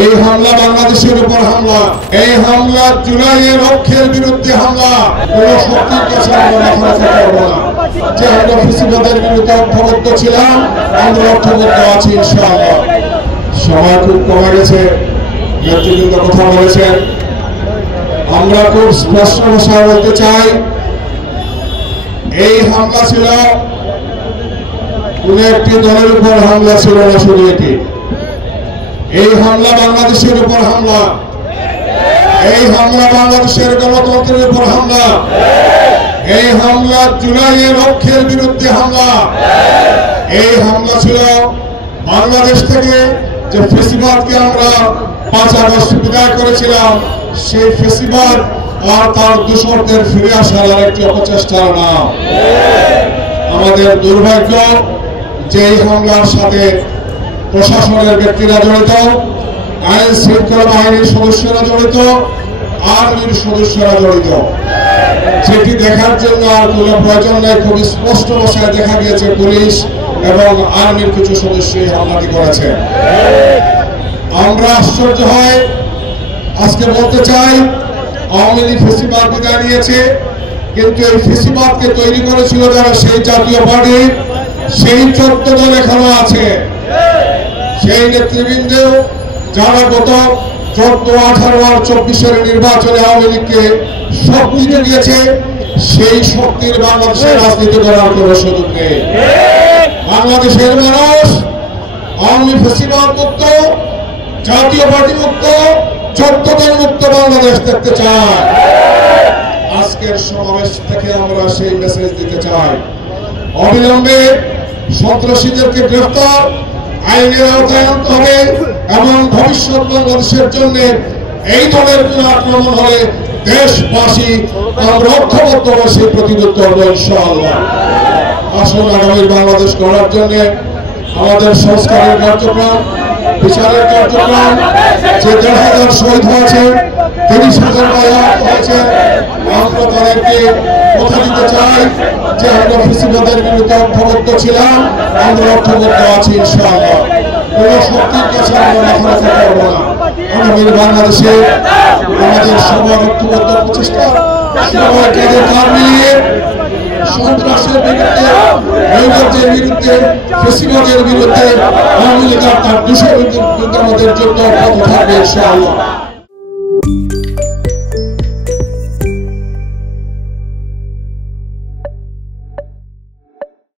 এই হামলা বাংলাদেশের উপর হামলা, এই হামলা জুলাইয়ের লক্ষ্যের বিরুদ্ধে হামলা। কোন শক্তির কাছে আমরা মাথা রাখতে পারবো না যে আমরা ফ্যাসিবাদের বিরুদ্ধে ঐক্যবদ্ধ ছিলাম, আমরা ঐক্যবদ্ধ আছি ইনশাআল্লাহ। সময় খুব কমে গেছে, নেতৃবৃন্দ কথা বলেছেন, আমরা খুব স্পষ্ট ভাষায় বলতে চাই, এই হামলা ছিল কোন একটি দলের উপর হামলা ছিল না, শুধু এটি। এই হামলা বাংলাদেশের উপর হামলা, এই হামলা বাংলাদেশের গণতন্ত্রের উপর হামলা, এই হামলা জুলাইয়ের লক্ষ্যের বিরুদ্ধে হামলা। এই হামলা ছিল বাংলাদেশ থেকে যে ফ্যাসিবাদকে আমরা 5 আগস্ট বিদায় করেছিলাম, সেই ফ্যাসিবাদ আর তার দূষরদের ফিরে আসার আরেকটি অপচেষ্টার নাম। আমাদের দুর্ভাগ্য যে এই হামলার সাথে প্রশাসনের ব্যক্তিরা জড়িত, আইন শৃঙ্খলা বাহিনীর সদস্যরা জড়িত, আর্মির সদস্যরা জড়িত। সেটি দেখার জন্য আর কোনো প্রয়োজন নেই, খুব স্পষ্ট ভাষায় দেখা গিয়েছে পুলিশ এবং আর্মির কিছু সদস্য এই হামলাটি করেছে। আমরা আশ্চর্য হয়, আজকে বলতে চাই, আওয়ামী লীগ ফ্যাসিবাদ বিদায় নিয়েছে, কিন্তু এই ফ্যাসিবাদকে তৈরি করেছিল যারা, সেই জাতীয় পার্টি, সেই 14 দল এখনো আছে। সেই নেতৃবৃন্দ যারা গত 14, 18 আর 24-এর নির্বাচনে আওয়ামী লীগকে শক্তি দিয়েছে, সেই শক্তির বাংলাদেশের রাজনীতি করার কোন সুযোগ নেই। বাংলাদেশের মানুষ আওয়ামী ফ্যাসিবাদ মুক্ত, জাতীয় পার্টি মুক্ত, 14 দল মুক্ত বাংলাদেশ দেখতে চায়। আজকের সমাবেশ থেকে আমরা সেই মেসেজ দিতে চাই। অবিলম্বে সন্ত্রাসীদেরকে গ্রেফতার, আইনের আওতায় আনতে হবে এবং ভবিষ্যৎ বাংলাদেশের জন্য এই দলের কোন আক্রমণ হলে দেশবাসী আমরা ঐক্যবদ্ধভাবে সেই প্রতিরোধ করব ইনশাআল্লাহ। আসুন আগামী বাংলাদেশ গড়ার জন্য আমাদের সংস্কারের কার্যক্রম, বিচারের কার্যক্রম, যে 1,500 শহীদ হয়েছে, 30,000 আহত হয়েছে, আমরা তাদেরকে কথা দিতে চাই যে আমরা ফ্যাসিবাদের বিরুদ্ধে ঐক্যবদ্ধ ছিলাম, আমরা ঐক্যবদ্ধ আছি ইনশাআল্লাহ। কোন শক্তির কাছে আমরা মাথা রাখতে পারবো না। আগামী বাংলাদেশে আমাদের সবার ঐক্যবদ্ধ প্রচেষ্টা, সবাই কাঁধে কাঁধ মিলিয়ে সন্ত্রাসের বিরুদ্ধে, নৈরাজ্যের বিরুদ্ধে, ফ্যাসিবাদের বিরুদ্ধে, আওয়ামী লীগ আর তার দূষণের বিরুদ্ধে আমাদের জন্য পথ থাকবে ইনশাআল্লাহ।